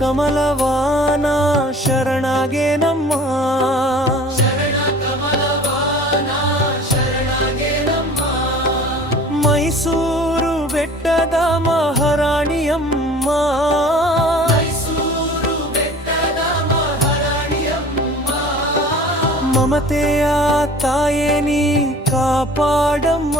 ಕಮಲವಾನ ಶರಣಾಗೆ ನಮ್ಮ ಮೈಸೂರು ಬೆಟ್ಟದ ಮಹಾರಾಣಿಯಮ್ಮ ಮಮತೆಯ ತಾಯೇ ನೀ ಕಾಪಾಡಮ್ಮ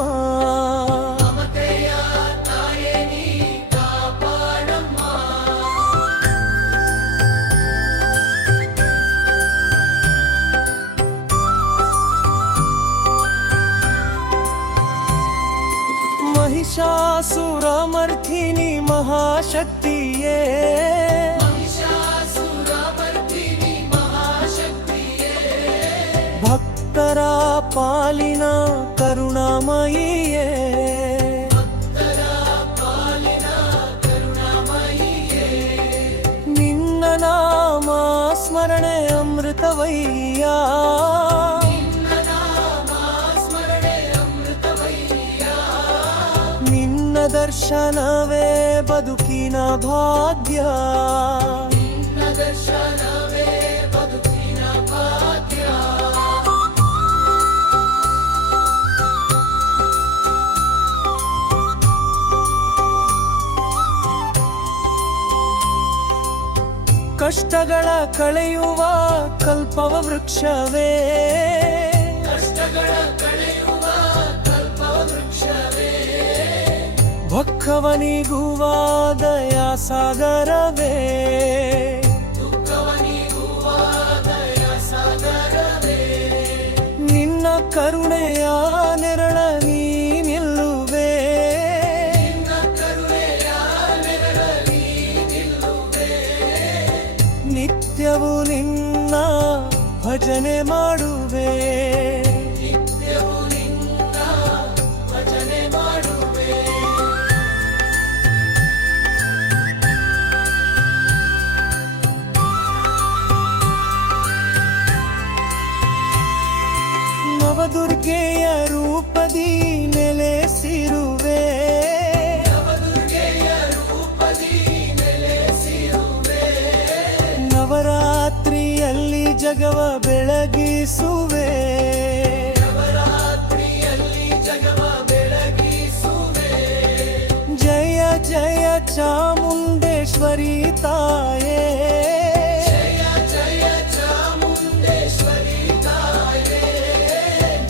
महिषासुरमर्दिनी महाशक्तिये ಭಕ್ತರ ಪಾಲಿನ ಕರುಣಾಮಯಿಯೇ ನಿನ್ನ ನಾಮ ಸ್ಮರಣೆ ಅಮೃತವಯ್ಯ ನಿನ್ನ ದರ್ಶನವೇ ಬದುಕಿನ ಭಾಗ್ಯ ಕಷ್ಟಗಳ ಕಳೆಯುವ ಕಲ್ಪವ ವೃಕ್ಷವೇ ಭಕ್ಕವನಿಗುವ ದಯಾ ಸಾಗರವೇ ನಿನ್ನ ಕರುಣೆಯ ನೆರಳ ನೀ ನಿಲ್ಲುವೆ ನಿತ್ಯವೂ ನಿನ್ನ ಭಜನೆ ಮಾಡುವೆ ನವದುರ್ಗೆಯ ರೂಪದಿ ನೆಲೆಸಿರುವೆ ನವರಾತ್ರಿಯಲ್ಲಿ ಜಗವ ಬೆಳಗಿಸುವೆ ಜಯ ಜಯ ಚಾಮುಂಡೇಶ್ವರಿ ತಾಯೇ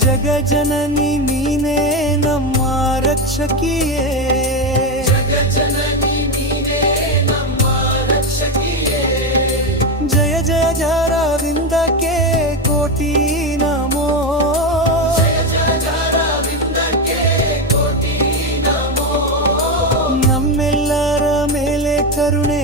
ಜಗಜನನಿ ನೀನೇ ನಮ್ಮ ರಕ್ಷಕಿಯೇ ಜಯ ಜಯ ಜರವಿಂದಕ್ಕೆ ಕೋಟಿ ನಮೋ ನಮ್ಮೆಲ್ಲರ ಮೇಲೆ ಕರುಣೆ